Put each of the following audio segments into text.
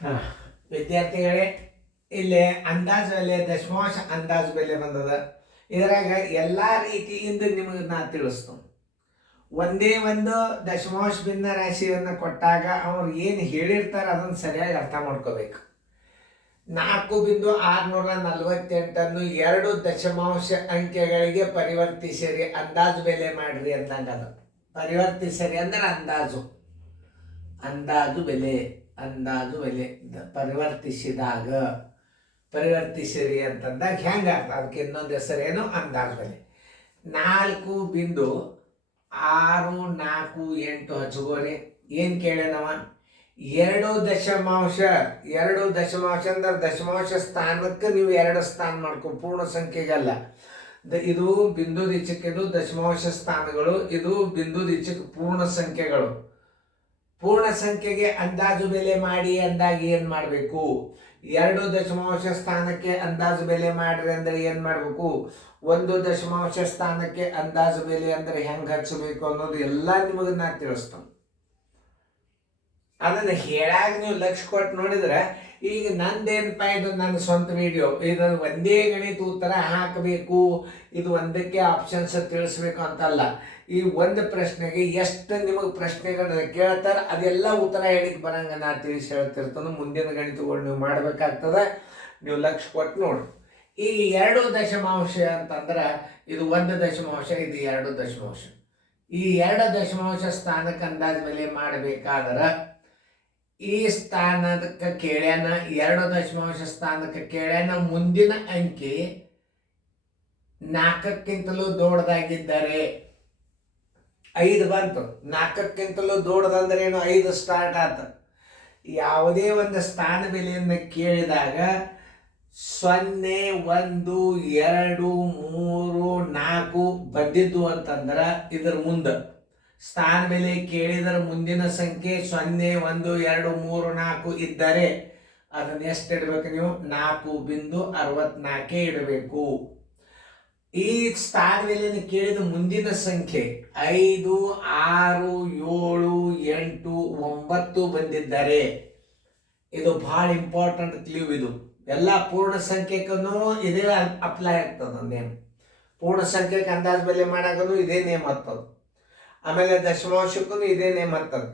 ಹ. ವಿದ್ಯಾರ್ಥಿಗಳೇ, ಇಲ್ಲಿ ಅಂದಾಜು ಬೆಲೆ ದಶಮಾಂಶ ಅಂದಾಜು ಬೆಲೆ ಬಂದದ. ಇದರಾಗ ಎಲ್ಲ ರೀತಿಯಿಂದ ನಿಮಗೆ ನಾ ತಿಳಿಸ್ತೇನೆ. ಒಂದೇ ಒಂದು ದಶಮಾಂಶ ಭಿನ್ನ ರಾಶಿಯನ್ನು ಕೊಟ್ಟಾಗ ಅವ್ರು ಏನು ಹೇಳಿರ್ತಾರೆ ಅದನ್ನು ಸರಿಯಾಗಿ ಅರ್ಥ ಮಾಡ್ಕೋಬೇಕು. 4,648 2 ದಶಮಾಂಶ ಅಂಕೆಗಳಿಗೆ ಪರಿವರ್ತಿಸಿರಿ, ಅಂದಾಜು ಬೆಲೆ ಮಾಡ್ರಿ ಅಂದಂಗೆ. ಅದು ಪರಿವರ್ತಿಸಿರಿ ಅಂದ್ರೆ ಅಂದಾಜು ಬೆಲೆ ಪರಿವರ್ತಿಸಿರಿ ಅಂತಂದಾಗ ಹೆಂಗೆ ಅರ್ಥ, ಅದಕ್ಕೆ ಇನ್ನೊಂದು ಹೆಸರೇನು ಅಂದಾಜು ಬೆಲೆ. 4.648 ಹಚ್ಕೋರಿ. ಏನು ಕೇಳ್ಯಾನವ? 2 ದಶಮಾಂಶ ಅಂದ್ರೆ ದಶಮಾಂಶ ಸ್ಥಾನಕ್ಕೆ ನೀವು 2 ಸ್ಥಾನ ಮಾಡ್ಕೊ, ಪೂರ್ಣ ಸಂಖ್ಯೆಗಲ್ಲ. ಇದು ಬಿಂದು ದಿಚ್ಚಕ್ಕಿದು ದಶಮಾಂಶ ಸ್ಥಾನಗಳು, ಇದು ಬಿಂದು ದಿಚ್ಚಕ್ಕೆ ಪೂರ್ಣ ಸಂಖ್ಯೆಗಳು. ಪೂರ್ಣ ಸಂಖ್ಯೆಗೆ ಅಂದಾಜು ಬೆಲೆ ಮಾಡಿ ಅಂದಾಗ ಏನು ಮಾಡಬೇಕು? 2 ದಶಮಾಂಶ ಸ್ಥಾನಕ್ಕೆ ಅಂದಾಜು ಬೆಲೆ ಮಾಡ್ರಿ ಅಂದ್ರೆ ಏನು ಮಾಡಬೇಕು? 1 ದಶಮಾಂಶ ಸ್ಥಾನಕ್ಕೆ ಅಂದಾಜು ಬೆಲೆ ಅಂದ್ರೆ ಹೆಂಗೆ ಹಚ್ಚಬೇಕು ಅನ್ನೋದು ಎಲ್ಲ ನಿಮಗೆ ನಾ ತಿಳಿಸ್ತೇನೆ. ಅದನ್ನು ಹೇಳಾಗ ನೀವು ಲಕ್ಷ ಕೊಟ್ಟು ನೋಡಿದ್ರೆ, ಈಗ ನಂದೇನಪ್ಪ, ಇದು ನನ್ನ ಸ್ವಂತ ವಿಡಿಯೋ, ಇದು ಒಂದೇ ಗಣಿತ ಉತ್ತರ ಹಾಕಬೇಕು, ಇದು ಒಂದಕ್ಕೆ ಆಪ್ಷನ್ಸ್ ತಿಳಿಸ್ಬೇಕು ಅಂತಲ್ಲ. ಈ ಒಂದು ಪ್ರಶ್ನೆಗೆ ಎಷ್ಟು ನಿಮಗೆ ಪ್ರಶ್ನೆಗಳನ್ನ ಕೇಳ್ತಾರೆ ಅದೆಲ್ಲ ಉತ್ತರ ಹೇಳಿಕ್ಕೆ ಬರಂಗ ನಾ ತಿಳಿಸಿ ಹೇಳ್ತಿರ್ತಾನೆ. ಮುಂದಿನ ಗಣಿತಗಳು ನೀವು ಮಾಡಬೇಕಾಗ್ತದೆ, ನೀವು ಲಕ್ಷ ಕೊಟ್ಟು ನೋಡಿ. ಈಗ 2 ದಶಮಾಂಶ ಅಂತಂದ್ರೆ ಇದು 1 ದಶಮಾಂಶ, ಇದು 2 ದಶಮಾಂಶ. ಈ 2 ದಶಮಾಂಶ ಸ್ಥಾನಕ್ಕೆ ಅಂದಾಜು ಬೆಲೆ ಮಾಡಬೇಕಾದ್ರೆ ಈ ಸ್ಥಾನಕ್ಕೆ ಕೇಳ್ಯಾನ, 2 ದಶಮಾಂಶ ಸ್ಥಾನಕ್ಕೆ ಕೇಳ್ಯಾನ, ಮುಂದಿನ ಅಂಕಿ 4ಕ್ಕಿಂತಲೂ ದೊಡ್ಡದಾಗಿದ್ದರೆ 5 ಬಂತು. 4ಕ್ಕಿಂತಲೂ ದೊಡ್ಡದಂದ್ರೆ ಏನು? 5 ಸ್ಟಾರ್ಟ್ ಆತ. ಯಾವುದೇ ಒಂದು ಸ್ಥಾನ ಬೆಲೆಯನ್ನು ಕೇಳಿದಾಗ 0, 1, 2, 3, 4 ಬಂದಿದ್ದು ಅಂತಂದ್ರೆ ಇದರ ಮುಂದೆ ಸ್ಥಾನ ಬೆಲೆ ಕೇಳಿದರ ಮುಂದಿನ ಸಂಖ್ಯೆ 0, 1, 2, 3, 4 ಇದ್ದರೆ ಅದನ್ನ ಎಷ್ಟು ಇಡಬೇಕು ನೀವು? 4.64 ಇಡಬೇಕು. ಈ ಸ್ಥಾನ ಬೆಲೆಯನ್ನು ಕೇಳಿದ ಮುಂದಿನ ಸಂಖ್ಯೆ 5, 6, 7, 8, 9 ಬಂದಿದ್ದರೆ, ಇದು ಬಹಳ ಇಂಪಾರ್ಟೆಂಟ್ ಕ್ಲೂ. ಇದು ಎಲ್ಲ ಪೂರ್ಣ ಸಂಖ್ಯೆಗೂ ಇದೇ ಅಪ್ಲೈ ಆಗ್ತದೆ ನೇಮ್. ಪೂರ್ಣ ಸಂಖ್ಯೆಗೆ ಅಂದಾಜು ಬೆಲೆ ಮಾಡಾಗೂ ಇದೇ ನೇಮ್ ಆಗ್ತದೆ. ಆಮೇಲೆ ದಶಮಾಂಶಕ್ಕೂ ಇದೇ ನೇಮ್ ಆಗ್ತದೆ.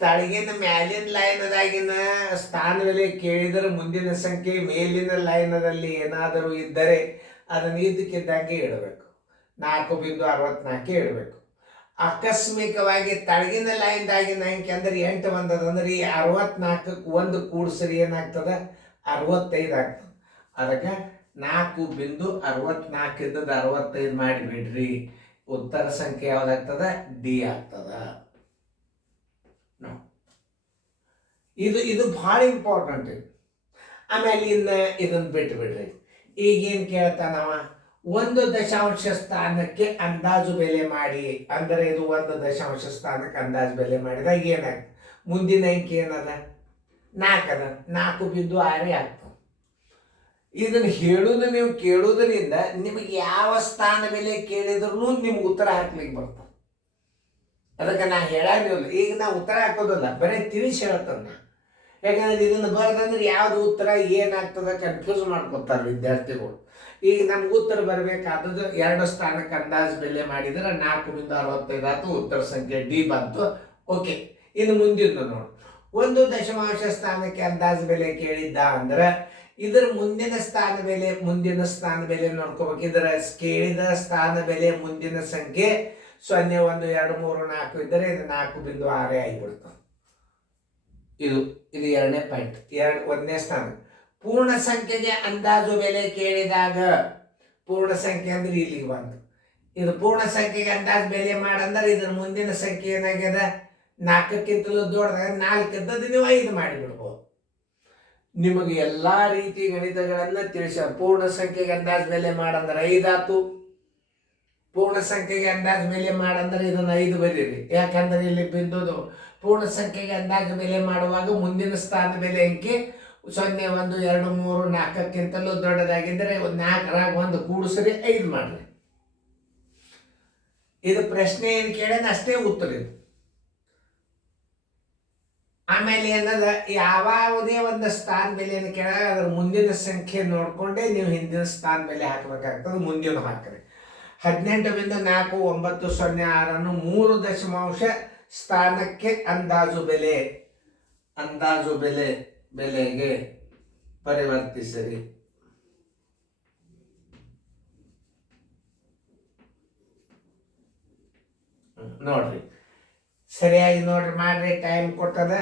ತಳಗಿನ ಮ್ಯಾಲಿನ ಲೈನದಾಗಿನ ಸ್ಥಾನ ಬೆಲೆ ಕೇಳಿದರೆ ಮುಂದಿನ ಸಂಖ್ಯೆ ಮೇಲಿನ ಲೈನದಲ್ಲಿ ಏನಾದರೂ ಇದ್ದರೆ ಅದನ್ನು ಇದಕ್ಕಿದ್ದಂಗೆ ಇಡಬೇಕು, 4.64 ಇಡಬೇಕು. ಆಕಸ್ಮಿಕವಾಗಿ ತಳಗಿನ ಲೈನ್ದಾಗಿನ ಅಂಕೆ ಅಂದ್ರೆ 8 ಬಂದದಂದ್ರೆ ಈ 64ಕ್ಕೆ 1 ಕೂಡಿಸ್ರಿ ಏನಾಗ್ತದೆ? 65 ಆಗ್ತದೆ. ಅದಕ್ಕೆ 4.64 ಇದ್ದದ್ದು 65 ಮಾಡಿಬಿಡ್ರಿ. ಉತ್ತರ ಸಂಖ್ಯೆ ಯಾವ್ದಾಗ್ತದ? ಡಿ ಆಗ್ತದ. ಇದು ಬಹಳ ಇಂಪಾರ್ಟೆಂಟ್. ಆಮೇಲೆ ಇದನ್ನು ಬಿಟ್ಟು ಬಿಡ್ರಿ. ಈಗೇನು ಕೇಳ್ತಾನವ? 1 ದಶಾಂಶ ಸ್ಥಾನಕ್ಕೆ ಅಂದಾಜು ಬೆಲೆ ಮಾಡಿ ಅಂದರೆ ಇದು 1 ದಶಾಂಶ ಸ್ಥಾನಕ್ಕೆ ಅಂದಾಜು ಬೆಲೆ ಮಾಡಿದಾಗ ಏನಾಗ್ತದೆ? ಮುಂದಿನ ಅಂಕಿ ಏನದ? 4 ಅದ. 4.6 ಆಗ್ತದೆ. ಇದನ್ನು ಹೇಳೋದು ನೀವು ಕೇಳೋದ್ರಿಂದ ನಿಮಗೆ ಯಾವ ಸ್ಥಾನ ಬೆಲೆ ಕೇಳಿದ್ರು ನಿಮ್ಗೆ ಉತ್ತರ ಹಾಕ್ಲಿಕ್ಕೆ ಬರ್ತದೆ. ಅದಕ್ಕೆ ನಾ ಹೇಳಾಗಿಲ್ಲ, ಈಗ ನಾ ಉತ್ತರ ಹಾಕೋದಿಲ್ಲ, ಬರೀ ತಿಳಿಸಿ ಹೇಳ್ತಾನೆ. ಯಾಕಂದ್ರೆ ಇದನ್ನು ಬರೋದಂದ್ರೆ ಯಾವ್ದು ಉತ್ತರ ಏನಾಗ್ತದೆ ಕನ್ಫ್ಯೂಸ್ ಮಾಡ್ಕೊತಾರೆ ವಿದ್ಯಾರ್ಥಿಗಳು. ಈಗ ನಮ್ಗೆ ಉತ್ತರ ಬರಬೇಕಾದದ್ದು 2 ಸ್ಥಾನಕ್ಕೆ ಅಂದಾಜು ಬೆಲೆ ಮಾಡಿದ್ರೆ 4.65 ಆಯ್ತು, ಉತ್ತರ ಸಂಖ್ಯೆ ಡಿ ಬಂತು. ಓಕೆ, ಇನ್ನು ಮುಂದಿನ ನೋಡಿ. 1 ದಶಮಾಂಶ ಸ್ಥಾನಕ್ಕೆ ಅಂದಾಜು ಬೆಲೆ ಕೇಳಿದ್ದ ಅಂದ್ರೆ ಇದರ ಮುಂದಿನ ಸ್ಥಾನ ಬೆಲೆ ನೋಡ್ಕೋಬೇಕು. ಇದರ ಕೇಳಿದ ಸ್ಥಾನ ಬೆಲೆ ಮುಂದಿನ ಸಂಖ್ಯೆ 0, 1, 2, 3, 4 ಇದ್ದರೆ ಇದು 4.6 ಆಗಿಬಿಡ್ತದೆ. ಇದು 2ನೇ ಪಾಯಿಂಟ್. 1ನೇ ಸ್ಥಾನ ಪೂರ್ಣ ಸಂಖ್ಯೆಗೆ ಅಂದಾಜು ಬೆಲೆ ಕೇಳಿದಾಗ, ಪೂರ್ಣ ಸಂಖ್ಯೆ ಅಂದ್ರೆ ಇಲ್ಲಿಗೆ ಬಂತು. ಇದು ಪೂರ್ಣ ಸಂಖ್ಯೆಗೆ ಅಂದಾಜು ಬೆಲೆ ಮಾಡಂದ್ರೆ ಇದರ ಮುಂದಿನ ಸಂಖ್ಯೆ ಏನಾಗ್ಯದ? 4ಕ್ಕಿಂತಲೂ ದೊಡ್ಡದಾಗ 4 ಇದ್ದದ್ದು ನೀವು 5 ಮಾಡಿಬಿಡ್ಬೋದು. ನಿಮಗೆ ಎಲ್ಲ ರೀತಿ ಗಣಿತಗಳನ್ನ ತಿಳಿಸ. ಪೂರ್ಣ ಸಂಖ್ಯೆಗೆ ಅಂದಾಜು ಬೆಲೆ ಮಾಡಂದ್ರೆ 5 ಆತು. ಪೂರ್ಣ ಸಂಖ್ಯೆಗೆ ಅಂದಾಜು ಬೆಲೆ ಮಾಡಂದ್ರೆ ಇದನ್ನ 5 ಬರೀರಿ. ಯಾಕಂದ್ರೆ ಇಲ್ಲಿ ಬಿಂದುದು ಪೂರ್ಣ ಸಂಖ್ಯೆಗೆ ಅಂದಾಜು ಬೆಲೆ ಮಾಡುವಾಗ ಮುಂದಿನ ಸ್ಥಾನ ಬೆಲೆ ಅಂಕಿ 0, 1, 2, 3, 4ಕ್ಕಿಂತಲೂ ದೊಡ್ಡದಾಗಿದ್ದರೆ 4ರಾಗ 1 ಕೂಡಿಸ್ರಿ, 5 ಮಾಡ್ರಿ. ಇದು ಪ್ರಶ್ನೆ ಏನು ಕೇಳೇನ ಅಷ್ಟೇ ಉತ್ತರ ಇದು. ಆಮೇಲೆ ಏನದ ಯಾವುದೇ ಒಂದು ಸ್ಥಾನ ಬೆಲೆಯನ್ನು ಕೇಳಿದಾಗ ಅದ್ರ ಮುಂದಿನ ಸಂಖ್ಯೆ ನೋಡಿಕೊಂಡೇ ನೀವು ಹಿಂದಿನ ಸ್ಥಾನ ಬೆಲೆ ಹಾಕಬೇಕಾಗ್ತದೆ. ಮುಂದಿನ ಹಾಕ್ರಿ. 18.4906 3 ದಶಮಾಂಶ ಸ್ಥಾನಕ್ಕೆ ಅಂದಾಜು ಬೆಲೆಗೆ ಪರಿವರ್ತಿಸಿರಿ. ನೋಡ್ರಿ, ಸರಿಯಾಗಿ ನೋಡ್ರಿ, ಮಾಡ್ರಿ. ಟೈಮ್ ಕೊಟ್ಟದ.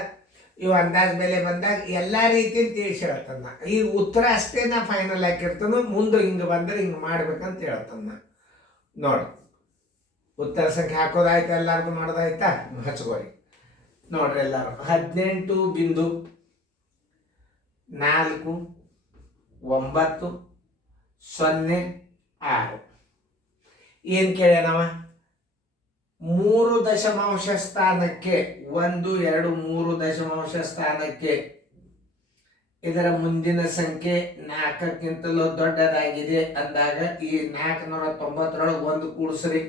ಇವು ಅಂದಾಜು ಬೆಲೆ ಬಂದಾಗ ಎಲ್ಲ ರೀತಿ ತಿಳಿಸಿ ಹೇಳ್ತಾನ. ಈಗ ಉತ್ತರ ಅಷ್ಟೇ ನಾ ಫೈನಲ್ ಹಾಕಿರ್ತಾನ. ಮುಂದೆ ಹಿಂಗೆ ಬಂದ್ರೆ ಹಿಂಗೆ ಮಾಡ್ಬೇಕಂತ ಹೇಳ್ತಾನ. ನೋಡಿ, ಉತ್ತರ ಸಂಖ್ಯೆ ಹಾಕೋದಾಯ್ತಾ? ಎಲ್ಲಾರ್ಗು ಮಾಡೋದಾಯ್ತಾ? ಹಚ್ಕೋರಿ. ನೋಡ್ರಿ ಎಲ್ಲಾರು 18.49006 ಏನು ಕೇಳ್ಯಾನವ? 3 ದಶಮಾಂಶ ಸ್ಥಾನಕ್ಕೆ 1 2 3 ದಶಮಾಂಶ ಸ್ಥಾನಕ್ಕೆ ಇದರ ಮುಂದಿನ ಸಂಖ್ಯೆ 4ಕ್ಕಿಂತಲೂ ದೊಡ್ಡದಾಗಿದೆ ಅಂದಾಗ ಈ 490ರೊಳಗೆ 1 ಕೂಡಿಸ್ರಿ.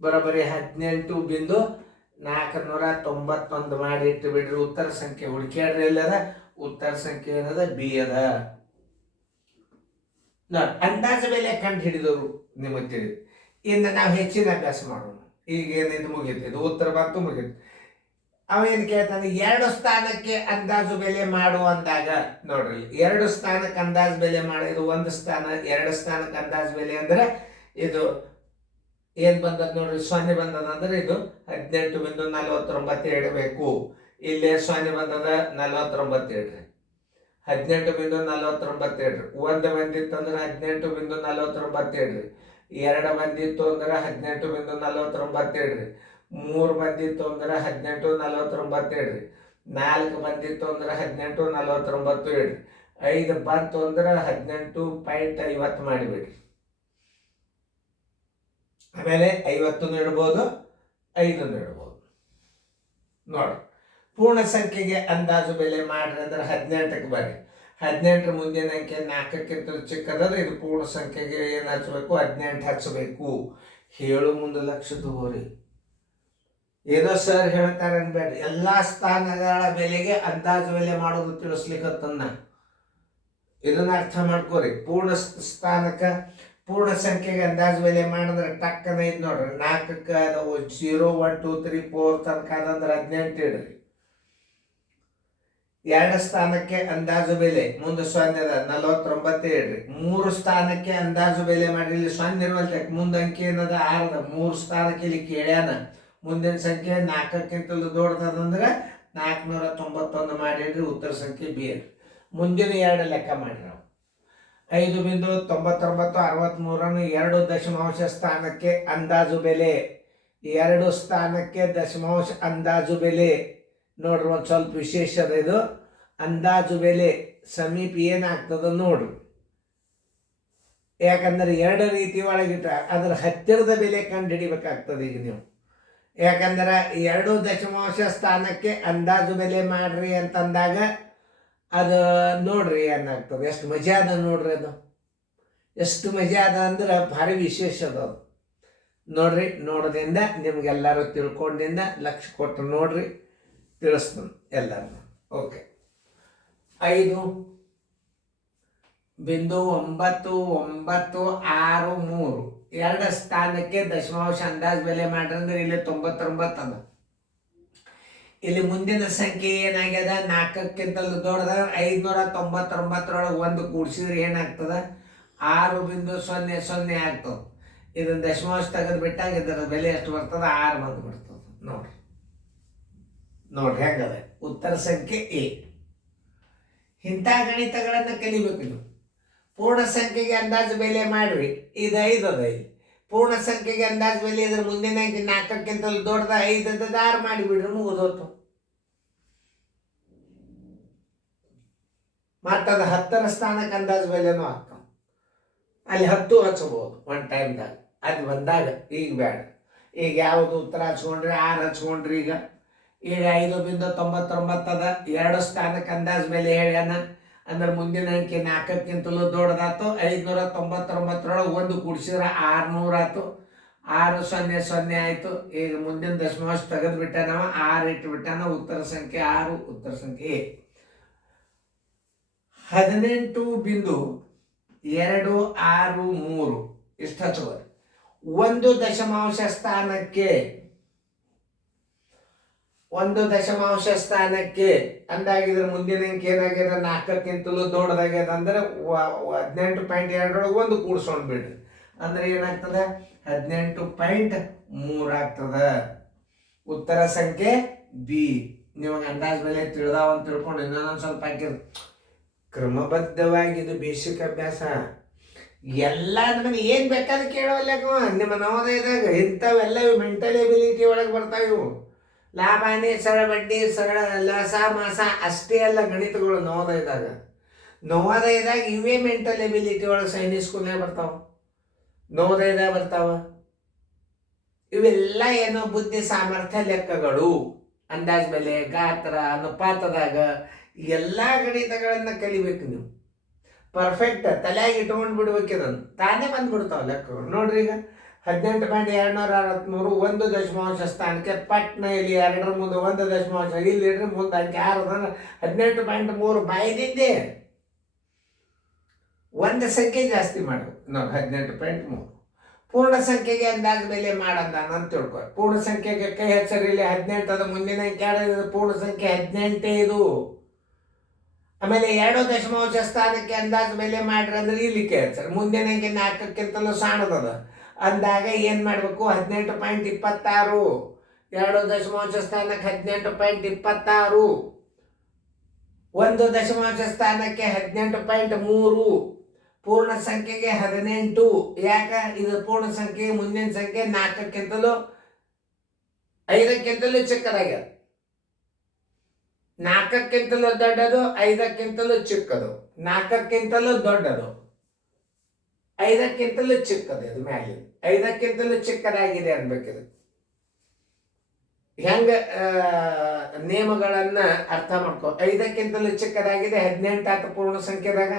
ಬರೋಬ್ಬರಿ 18.491 ಮಾಡಿ ಇಟ್ಟು ಬಿಡ್ರಿ. ಉತ್ತರ ಸಂಖ್ಯೆ ಹುಡುಕ್ಯಾಡ್ರಿ. ಎಲ್ಲದ ಉತ್ತರ ಸಂಖ್ಯೆ ಏನದ? ಬಿ ಅದ. ಅಂದಾಜು ಬೆಲೆ ಕಂಡು ಹಿಡಿದವರು ನಿಮಗೆ ತಿಳಿದು. ಇನ್ನು ನಾವು ಹೆಚ್ಚಿನ ಅಭ್ಯಾಸ ಮಾಡೋಣ. ಈಗ ಏನಿದು ಮುಗೀತು, ಇದು ಉತ್ತರ ಬಂತು, ಮುಗೀತು. ಅವೇನು ಕೇಳ್ತಾನೆ? 2 ಸ್ಥಾನಕ್ಕೆ ಅಂದಾಜು ಬೆಲೆ ಮಾಡು ಅಂದಾಗ ನೋಡ್ರಿ, 2 ಸ್ಥಾನಕ್ಕೆ ಅಂದಾಜು ಬೆಲೆ ಮಾಡಿ. ಇದು 1 ಸ್ಥಾನ, 2 ಸ್ಥಾನಕ್ಕೆ ಅಂದಾಜು ಬೆಲೆ ಅಂದ್ರೆ ಇದು ಏನ್ ಬಂದದ ನೋಡ್ರಿ, 0 ಬಂದದ ಅಂದ್ರೆ ಇದು 18.49 ಇಡಬೇಕು. ಇಲ್ಲೇ 0 ಬಂದದ, 49 ಇಡ್ರಿ. 18.49 ಇಡ್ರಿ. 1 ಬಂದಿತ್ತು ಅಂದ್ರೆ 18.49 ಇಡ್ರಿ. 2 ಬಂದಿತ್ತು ಅಂದ್ರೆ 18.49 ಇಡ್ರಿ. 3 ಬಂದಿತ್ತು ಅಂದ್ರೆ 18.49 ಇಡ್ರಿ. 4 ಬಂದಿತ್ತು ಅಂದ್ರೆ 18.49 ಇಡ್ರಿ. 5 ಬಂತು ಅಂದ್ರೆ 18.50 ಮಾಡಿಬಿಡ್ರಿ. ಆಮೇಲೆ 50 ಇಡ್ಬೋದು, 5 ಇಡ್ಬೋದು. ನೋಡಿ, ಪೂರ್ಣ ಸಂಖ್ಯೆಗೆ ಅಂದಾಜು ಬೆಲೆ ಮಾಡ್ರಿ ಅಂದ್ರೆ 18ಕ್ಕೆ ಬರ್ರಿ. 18ರ ಮುಂದಿನ ಅಂಕೆ 4ಕ್ಕಿಂತ ಚಿಕ್ಕದಾದ್ರೆ ಇದು ಪೂರ್ಣ ಸಂಖ್ಯೆಗೆ ಏನು ಹಚ್ಚಬೇಕು? 18 ಹಚ್ಚಬೇಕು. ಹೇಳು ಮುಂದೆ ಲಕ್ಷ ತಗೋರಿ. ಏನೋ ಸರ್ ಹೇಳ್ತಾರೆ ಅನ್ಬೇಡ್ರಿ. ಎಲ್ಲಾ ಸ್ಥಾನಗಳ ಬೆಲೆಗೆ ಅಂದಾಜು ಬೆಲೆ ಮಾಡೋದು ತಿಳಿಸ್ಲಿಕ್ಕತ್ತನ್ನ. ಇದನ್ನ ಅರ್ಥ ಮಾಡ್ಕೋರಿ. ಪೂರ್ಣ ಸಂಖ್ಯೆಗೆ ಅಂದಾಜು ಬೆಲೆ ಮಾಡಿದ್ರೆ ಟಕ್ಕನ ಇದು ನೋಡ್ರಿ, 4ಕ್ಕೆ 0 1 2 3 4 ತನಕ ಅದಂದ್ರೆ 18 ಇಡ್ರಿ. 2 ಸ್ಥಾನಕ್ಕೆ ಅಂದಾಜು ಬೆಲೆ ಮುಂದೆ 0 ಅದ, 49 ಇಡ್ರಿ. 3 ಸ್ಥಾನಕ್ಕೆ ಅಂದಾಜು ಬೆಲೆ ಮಾಡ್ರಿ. ಇಲ್ಲಿ 0 ಇರುವಲ್ತ, ಮುಂದೆ ಅಂಕಿ ಏನದ? 6 ಅದ. 3 ಸ್ಥಾನಕ್ಕೆ ಇಲ್ಲಿ ಕೇಳ್ಯಾನ. ಮುಂದಿನ ಸಂಖ್ಯೆ 4ಕ್ಕಿಂತಲೂ ದೊಡ್ಡದಂದ್ರೆ 491 ಮಾಡಿಡ್ರಿ. ಉತ್ತರ ಸಂಖ್ಯೆ ಬಿ ಇಡ್ರಿ. ಮುಂದಿನ 2 ಲೆಕ್ಕ ಮಾಡ್ರಿ. ನಾವು 5.9963 2 ದಶಮಾಂಶ ಸ್ಥಾನಕ್ಕೆ ಅಂದಾಜು ಬೆಲೆ. 2 ಸ್ಥಾನಕ್ಕೆ ದಶಮಾಂಶ ಅಂದಾಜು ಬೆಲೆ. ನೋಡ್ರಿ, ಒಂದು ಸ್ವಲ್ಪ ವಿಶೇಷ ಅದ ಇದು. ಅಂದಾಜು ಬೆಲೆ ಸಮೀಪ ಏನಾಗ್ತದ ನೋಡ್ರಿ. ಯಾಕಂದ್ರೆ 2 ರೀತಿ ಒಳಗಿಟ್ಟ ಅದ್ರ ಹತ್ತಿರದ ಬೆಲೆ ಕಂಡು ಹಿಡಿಬೇಕಾಗ್ತದೆ ಈಗ ನೀವು. ಯಾಕಂದ್ರೆ 2 ದಶಮಾಂಶ ಸ್ಥಾನಕ್ಕೆ ಅಂದಾಜು ಬೆಲೆ ಮಾಡ್ರಿ ಅಂತಂದಾಗ ಅದು ನೋಡ್ರಿ ಏನಾಗ್ತದೆ. ಎಷ್ಟು ಮಜಾ ಅದ ನೋಡ್ರಿ. ಅದು ಎಷ್ಟು ಮಜಾ ಅದ ಅಂದ್ರೆ ಭಾರಿ ವಿಶೇಷ ಅದ ಅದು. ನೋಡ್ರಿ, ನೋಡೋದ್ರಿಂದ ನಿಮ್ಗೆಲ್ಲರೂ ತಿಳ್ಕೊಂಡಿಂದ ಲಕ್ಷ ಕೊಟ್ಟು ನೋಡ್ರಿ, ತಿಳಿಸ್ತಾನೆ ಎಲ್ಲರೂ. ಓಕೆ, 5.9963 2 ಸ್ಥಾನಕ್ಕೆ ದಶಮಾಂಶ ಅಂದಾಜು ಬೆಲೆ ಮಾಡ್ರಿ ಅಂದ್ರೆ ಇಲ್ಲಿ 99 ಅದ. ಇಲ್ಲಿ ಮುಂದಿನ ಸಂಖ್ಯೆ ಏನಾಗ್ಯದ? 4ಕ್ಕಿಂತಲೂ ದೊಡ್ಡದ. 599ರೊಳಗೆ 1 ಕೂಡಿಸಿದ್ರೆ ಏನಾಗ್ತದ? 6.00 ಆಗ್ತದೆ. ಇದನ್ನ ದಶಮಾಂಶ ತೆಗೆದು ಬಿಟ್ಟಾಗ ಇದರ ಬೆಲೆ ಎಷ್ಟು ಬರ್ತದ? 6 ಬಂದು ಬಿಡ್ತದೆ. ನೋಡ್ರಿ ಹೆಂಗದ. ಉತ್ತರ ಸಂಖ್ಯೆ ಎ. ಇಂಥ ಗಣಿತಗಳನ್ನು ಕಲಿಬೇಕು ನೀವು. ಪೂರ್ಣ ಸಂಖ್ಯೆಗೆ ಅಂದಾಜು ಬೆಲೆ ಮಾಡ್ರಿ. ಇದು 5 ಅದ. ಪೂರ್ಣ ಸಂಖ್ಯೆಗೆ ಅಂದಾಜು ಬೆಲೆ ಇದ್ರ ಮುಂದಿನ ಅಂಕಿ 4ಕ್ಕಿಂತಲೂ ದೊಡ್ಡದ 5 ಅದ, 6 ಮಾಡಿಬಿಡ್ರಿ, ಮುಗಿದೋತು. ಮತ್ತದು 10ರ ಸ್ಥಾನಕ್ಕೆ ಅಂದಾಜು ಬೆಲೆನೂ ಆಗ್ತಾವ. ಅಲ್ಲಿ 10 ಹಚ್ಬೋದು ಒನ್ ಟೈಮ್ದಾಗ. ಅದು ಬಂದಾಗ ಈಗ ಬೇಡ. ಈಗ ಯಾವುದು ಉತ್ತರ ಹಚ್ಕೊಂಡ್ರಿ? 6 ಹಚ್ಕೊಂಡ್ರಿ. ಈಗ 5.99 ಅದ. 2 ಸ್ಥಾನಕ್ಕೆ ಅಂದಾಜು ಬೆಲೆ ಹೇಳ್ಯಾನ ಅಂದ್ರೆ ಮುಂದಿನ ಅಂಕಿ 4ಕ್ಕಿಂತಲೂ ದೊಡ್ಡದಾತು. 599ರೊಳಗೆ 1 ಕೂಡಿಸಿದ್ರೆ 600 ಆಯ್ತು. 600 ಆಯಿತು. ಈಗ ಮುಂದಿನ ದಶಮಾಂಶ ತೆಗೆದು ಬಿಟ್ಟ ನಾವು 6 ಇಟ್ಬಿಟ್ಟಾನ. ಉತ್ತರ ಸಂಖ್ಯೆ 6, ಉತ್ತರ ಸಂಖ್ಯೆ ಎ. 18.263 ಇಷ್ಟು ಹಚ್ಚುವರು. 1 ದಶಮಾಂಶ ಸ್ಥಾನಕ್ಕೆ 1 ದಶಮಾಂಶ ಸ್ಥಾನಕ್ಕೆ ಅಂದಾಗಿದ್ರೆ ಮುಂದಿನ ಅಂಕ ಏನಾಗ್ಯದ 4ಕ್ಕಿಂತಲೂ ದೊಡ್ಡದಾಗ್ಯದ ಅಂದ್ರೆ 18.2 ಒಂದು ಕೂಡ್ಸೋಣ ಬಿಡ್ರಿ. ಅಂದ್ರೆ ಏನಾಗ್ತದ 18.3 ಆಗ್ತದ. ಉತ್ತರ ಸಂಖ್ಯೆ ಬಿ. ನಿಮಗೆ ಅಂದಾಜ್ ಮೇಲೆ ತಿಳಿದಾವ ಅಂತ ತಿಳ್ಕೊಂಡು ಇನ್ನೊಂದು ಸ್ವಲ್ಪ ಹಾಕಿದ್ರು. ಕ್ರಮಬದ್ಧವಾಗಿ ಇದು ಬೇಸಿಕ್ ಅಭ್ಯಾಸ. ಎಲ್ಲ ನಮಗೆ ಏನು ಬೇಕಾದ್ರೆ ಕೇಳೋಲ್ಲ ನಿಮ್ಮ ನವೋದಯದಾಗ ಇಂಥವೆಲ್ಲ ಮೆಂಟಲ್ ಎಬಿಲಿಟಿ ಒಳಗೆ ಬರ್ತಾವೆ. ಇವು ಲಾಭಾನಿ, ಸರಳ ಬಡ್ಡಿ, ಸರಳ ಲಸ ಮಾಸ ಅಷ್ಟೇ ಅಲ್ಲ ಗಣಿತಗಳು ನವೋದಯದಾಗ. ನವೋದಯದಾಗ ಇವೇ ಮೆಂಟಲ್ ಎಬಿಲಿಟಿ ಒಳಗೆ ಸೈನಿಕ್ ಸ್ಕೂಲ್ನಾಗ ಬರ್ತಾವ, ನವೋದಯದಾಗ ಬರ್ತಾವ. ಇವೆಲ್ಲ ಏನೋ ಬುದ್ಧಿ ಸಾಮರ್ಥ್ಯ ಲೆಕ್ಕಗಳು. ಅಂದಾಜ್ ಬೆಲೆ, ಗಾತ್ರ, ಅನುಪಾತದಾಗ ಎಲ್ಲ ಗಣಿತಗಳನ್ನ ಕಲಿಬೇಕು ನೀವು. ಪರ್ಫೆಕ್ಟ್ ತಲೆಯಾಗಿ ಇಟ್ಕೊಂಡು ಬಿಡ್ಬೇಕು. ಇದನ್ನು ತಾನೇ ಬಂದ್ಬಿಡ್ತಾವ ಲೆಕ್ಕಗಳು. ನೋಡ್ರಿ ಈಗ 18.263 1 ದಶಮಾಂಶ ಸ್ಥಾನಕ್ಕೆ ಪಟ್ನ ಇಲ್ಲಿ 2ರ ಮುಂದೆ 1 ದಶಮಾಂಶ ಇಲ್ಲಿ ಇಡ್ರಿ, ಮುಂದೆ ಅಂಕೆ 6 ಅಂದ್ರೆ 18.3 ಬಾಯಿದಿದ್ದೆ. ಒಂದು ಸಂಖ್ಯೆ ಜಾಸ್ತಿ ಮಾಡು. ನೋಡಿ 18.3 ಪೂರ್ಣ ಸಂಖ್ಯೆಗೆ ಅಂದಾಜು ಮೇಲೆ ಮಾಡಂದ ಅಂತ ತಿಳ್ಕೊ. ಪೂರ್ಣ ಸಂಖ್ಯೆಗೆ ಕೈ ಹಚ್ಚರಿ. ಇಲ್ಲಿ 18 ಅದ, ಮುಂದಿನ ಅಂಕೆ ಪೂರ್ಣ ಸಂಖ್ಯೆ 18 ಇದು. ಆಮೇಲೆ 2 ದಶಮಾಂಶ ಸ್ಥಾನಕ್ಕೆ ಅಂದಾಜು ಮೇಲೆ ಮಾಡ್ರಿ ಅಂದ್ರೆ ಇಲ್ಲಿ ಕೈ ಹಚ್ಚರಿ. ಮುಂದಿನ ಅಂಕೆ 4ಕ್ಕಿಂತಲೂ ಸಣ್ಣದದ ಅಂದಾಗ ಏನು ಮಾಡಬೇಕು? 18.26. 2 ದಶಮಾಂಶ ಸ್ಥಾನಕ್ಕೆ 18.26. 1 ದಶಮಾಂಶ ಸ್ಥಾನಕ್ಕೆ 18.3. ಪೂರ್ಣ ಸಂಖ್ಯೆಗೆ 18. ಯಾಕ? ಇದು ಪೂರ್ಣ ಸಂಖ್ಯೆ. ಮುಂದಿನ ಸಂಖ್ಯೆ 4ಕ್ಕಿಂತಲೂ 5ಕ್ಕಿಂತಲೂ ಚಿಕ್ಕದಾಗ್ಯದ. 4ಕ್ಕಿಂತಲೂ ದೊಡ್ಡದು, 5ಕ್ಕಿಂತಲೂ ಚಿಕ್ಕದು. 4ಕ್ಕಿಂತಲೂ ದೊಡ್ಡದು, 5ಕ್ಕಿಂತಲೂ ಚಿಕ್ಕದು. ಇದು ಮ್ಯಾಲೆ 5ಕ್ಕಿಂತಲೂ ಚಿಕ್ಕದಾಗಿದೆ ಅನ್ಬೇಕಿದೆ. ಹೆಂಗ ನಿಯಮಗಳನ್ನ ಅರ್ಥ ಮಾಡ್ಕೊ. 5ಕ್ಕಿಂತಲೂ ಚಿಕ್ಕದಾಗಿದೆ, 18 ಆತ ಪೂರ್ಣ ಸಂಖ್ಯೆದಾಗ.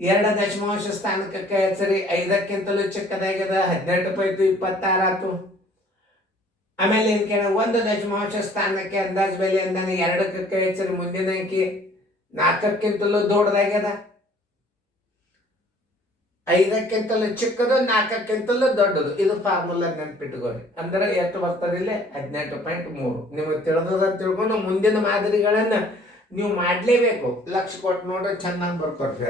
2 ದಶಮಾಂಶ ಸ್ಥಾನಕ್ಕೆ ಕೈ ಹಚ್ಚರಿ. 5ಕ್ಕಿಂತಲೂ ಚಿಕ್ಕದಾಗಿದೆ, 18/26 ಆತು. ಆಮೇಲೆ ಏನ್ ಕೇಳ? 1 ದಶಮಾಂಶ ಸ್ಥಾನಕ್ಕೆ ಅಂದಾಜು ಬೆಲೆ ಅಂದಾನೆ 2ಕ್ಕೆ ಕೈ ಹಚ್ಚರಿ. ಮುಂದಿನ ಅಂಕಿ 4ಕ್ಕಿಂತಲೂ ದೊಡ್ಡದಾಗ್ಯದ, 5ಕ್ಕಿಂತಲೂ ಚಿಕ್ಕದು, 4ಕ್ಕಿಂತಲೂ ದೊಡ್ಡದು. ಇದು ಫಾರ್ಮುಲಾ ನೆನ್ಪಿಟ್ಕೋರಿ. ಅಂದ್ರೆ ಎಷ್ಟು ಬರ್ತದಿಲ್ಲ? 18.3. ನಿಮಗೆ ತಿಳಿದ ತಿಳ್ಕೊಂಡು ಮುಂದಿನ ಮಾದರಿಗಳನ್ನ ನೀವು ಮಾಡಲೇಬೇಕು. ಲಕ್ಷ ಕೊಟ್ಟು ನೋಡ್ರಿ, ಚೆನ್ನಾಗಿ ಬರ್ಕೊಡ್ರಿ.